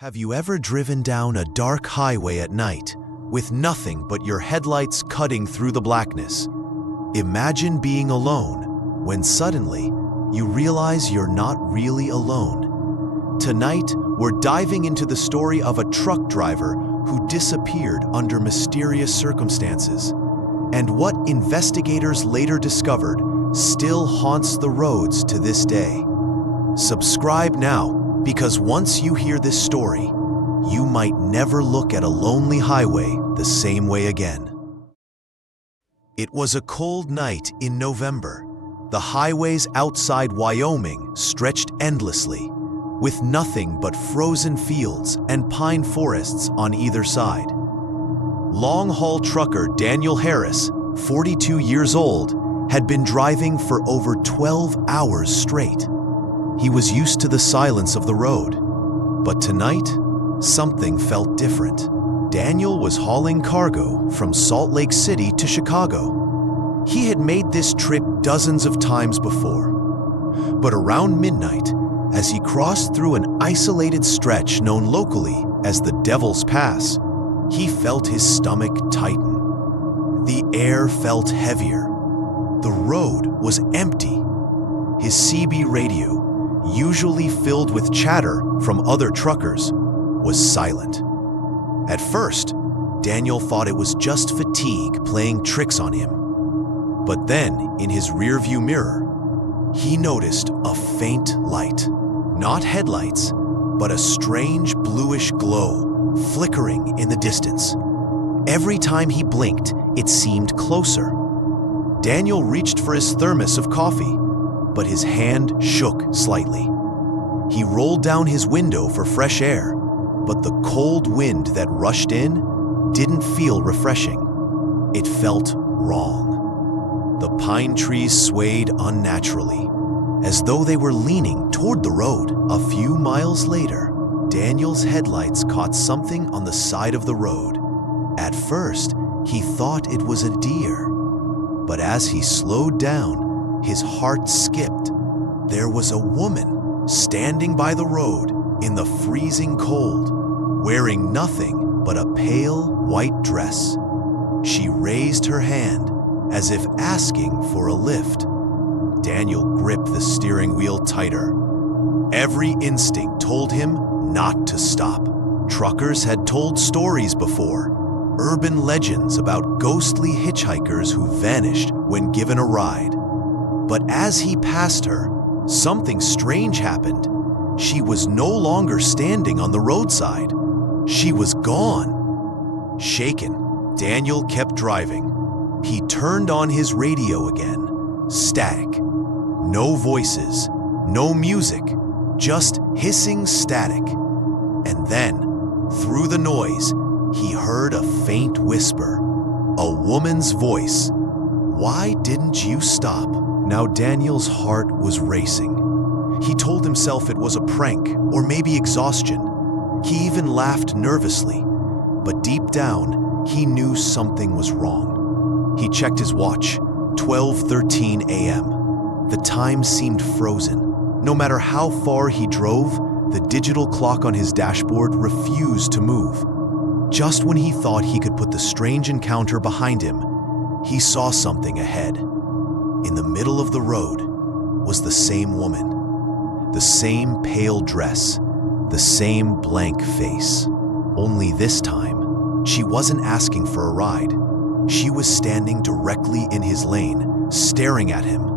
Have you ever driven down a dark highway at night with nothing but your headlights cutting through the blackness? Imagine being alone when suddenly you realize you're not really alone. Tonight, we're diving into the story of a truck driver who disappeared under mysterious circumstances, and what investigators later discovered still haunts the roads to this day. Subscribe now, because once you hear this story, you might never look at a lonely highway the same way again. It was a cold night in November. The highways outside Wyoming stretched endlessly, with nothing but frozen fields and pine forests on either side. Long-haul trucker Daniel Harris, 42 years old, had been driving for over 12 hours straight. He was used to the silence of the road, but tonight, something felt different. Daniel was hauling cargo from Salt Lake City to Chicago. He had made this trip dozens of times before. But around midnight, as he crossed through an isolated stretch known locally as the Devil's Pass, he felt his stomach tighten. The air felt heavier. The road was empty. His CB radio, usually filled with chatter from other truckers, was silent. At first, Daniel thought it was just fatigue playing tricks on him. But then, in his rearview mirror, he noticed a faint light. Not headlights, but a strange bluish glow flickering in the distance. Every time he blinked, it seemed closer. Daniel reached for his thermos of coffee, but his hand shook slightly. He rolled down his window for fresh air, but the cold wind that rushed in didn't feel refreshing. It felt wrong. The pine trees swayed unnaturally, as though they were leaning toward the road. A few miles later, Daniel's headlights caught something on the side of the road. At first, he thought it was a deer, but as he slowed down, his heart skipped. There was a woman standing by the road in the freezing cold, wearing nothing but a pale white dress. She raised her hand as if asking for a lift. Daniel gripped the steering wheel tighter. Every instinct told him not to stop. Truckers had told stories before, urban legends about ghostly hitchhikers who vanished when given a ride. But as he passed her, something strange happened. She was no longer standing on the roadside. She was gone. Shaken, Daniel kept driving. He turned on his radio again. Static. No voices, no music, just hissing static. And then, through the noise, he heard a faint whisper. A woman's voice. "Why didn't you stop?" Now Daniel's heart was racing. He told himself it was a prank or maybe exhaustion. He even laughed nervously, but deep down, he knew something was wrong. He checked his watch, 12:13 a.m. The time seemed frozen. No matter how far he drove, the digital clock on his dashboard refused to move. Just when he thought he could put the strange encounter behind him, he saw something ahead. In the middle of the road was the same woman, the same pale dress, the same blank face. Only this time, she wasn't asking for a ride. She was standing directly in his lane, staring at him.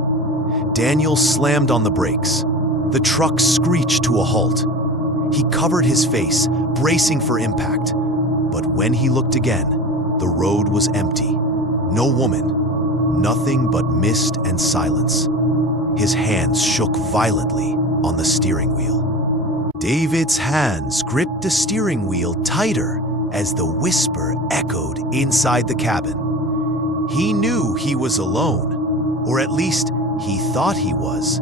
Daniel slammed on the brakes. The truck screeched to a halt. He covered his face, bracing for impact. But when he looked again, the road was empty. No woman. Nothing but mist and silence. His hands shook violently on the steering wheel. David's hands gripped the steering wheel tighter as the whisper echoed inside the cabin. He knew he was alone, or at least he thought he was.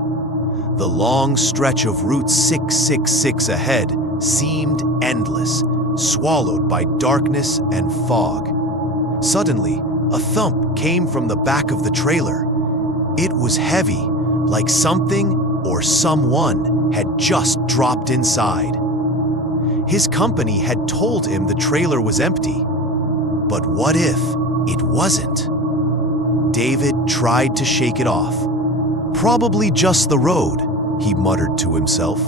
The long stretch of Route 666 ahead seemed endless, swallowed by darkness and fog. Suddenly, a thump came from the back of the trailer. It was heavy, like something or someone had just dropped inside. His company had told him the trailer was empty. But what if it wasn't? David tried to shake it off. Probably just the road, he muttered to himself.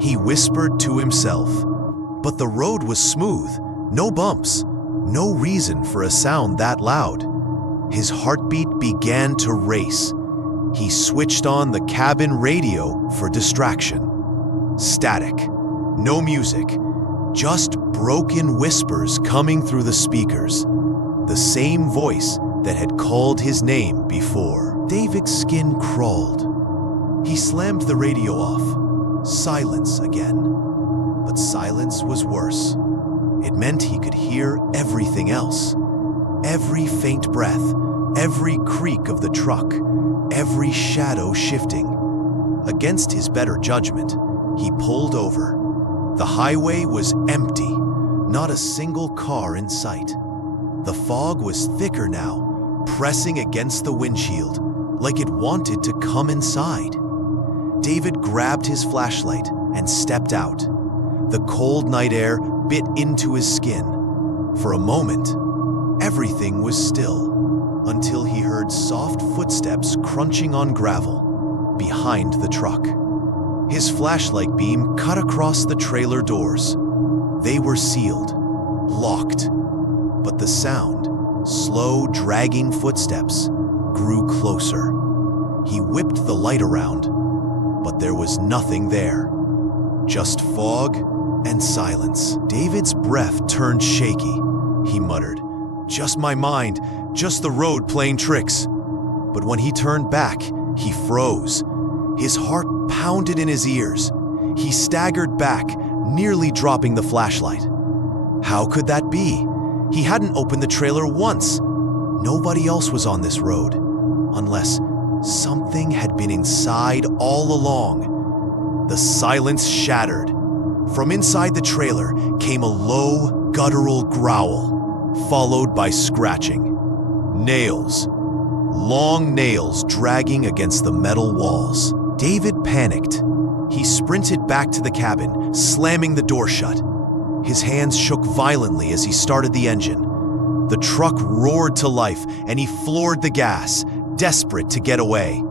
He whispered to himself, but the road was smooth, no bumps, no reason for a sound that loud. His heartbeat began to race. He switched on the cabin radio for distraction. Static, no music, just broken whispers coming through the speakers. The same voice that had called his name before. David's skin crawled. He slammed the radio off. Silence again. But silence was worse. It meant he could hear everything else. Every faint breath, every creak of the truck, every shadow shifting. Against his better judgment, he pulled over. The highway was empty, not a single car in sight. The fog was thicker now, pressing against the windshield, like it wanted to come inside. David grabbed his flashlight and stepped out. The cold night air bit into his skin. For a moment, everything was still, until he heard soft footsteps crunching on gravel behind the truck. His flashlight beam cut across the trailer doors. They were sealed, locked, but the sound, slow, dragging footsteps, grew closer. He whipped the light around, but there was nothing there. Just fog and silence. David's breath turned shaky. He muttered, "Just my mind, just the road playing tricks." But when he turned back, he froze. His heart pounded in his ears. He staggered back, nearly dropping the flashlight. How could that be? He hadn't opened the trailer once. Nobody else was on this road, unless something had been inside all along. The silence shattered. From inside the trailer came a low, guttural growl, followed by scratching. Nails. Long nails dragging against the metal walls. David panicked. He sprinted back to the cabin, slamming the door shut. His hands shook violently as he started the engine. The truck roared to life, and he floored the gas, desperate to get away.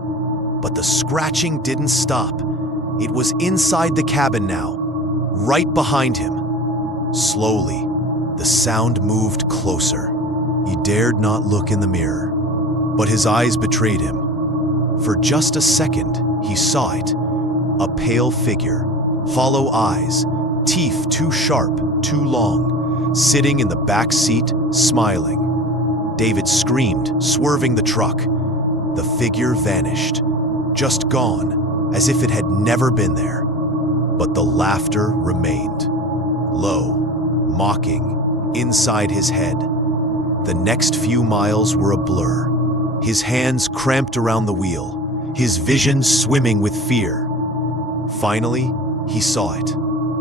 But the scratching didn't stop. It was inside the cabin now, right behind him. Slowly, the sound moved closer. He dared not look in the mirror, but his eyes betrayed him. For just a second, he saw it. A pale figure, hollow eyes, teeth too sharp, too long, sitting in the back seat, smiling. David screamed, swerving the truck. The figure vanished, just gone, as if it had never been there. But the laughter remained, low, mocking, inside his head. The next few miles were a blur. His hands cramped around the wheel, his vision swimming with fear. Finally, he saw it.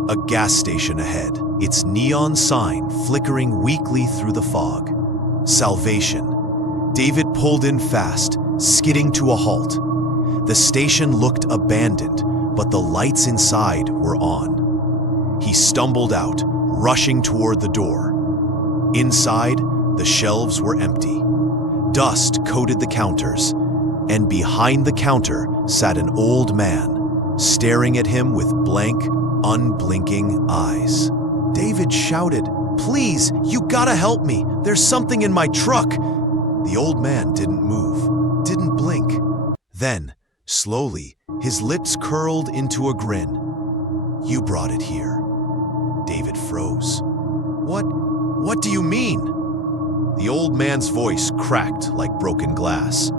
A gas station ahead, its neon sign flickering weakly through the fog. Salvation. David pulled in fast, skidding to a halt. The station looked abandoned, but the lights inside were on. He stumbled out, rushing toward the door. Inside, the shelves were empty. Dust coated the counters, and behind the counter sat an old man, staring at him with blank, unblinking eyes. David shouted, "Please, you gotta help me. There's something in my truck." The old man didn't move, didn't blink. Then, slowly, his lips curled into a grin. "You brought it here." David froze. What do you mean?" The old man's voice cracked like broken glass.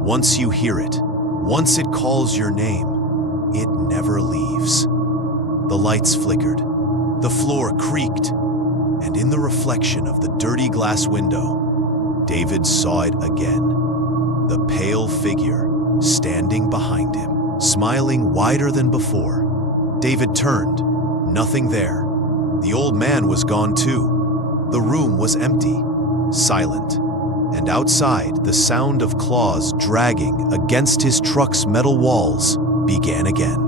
"Once you hear it, once it calls your name, it never leaves." The lights flickered, the floor creaked, and in the reflection of the dirty glass window, David saw it again. The pale figure standing behind him, smiling wider than before. David turned, nothing there. The old man was gone too. The room was empty, silent, and outside the sound of claws dragging against his truck's metal walls began again.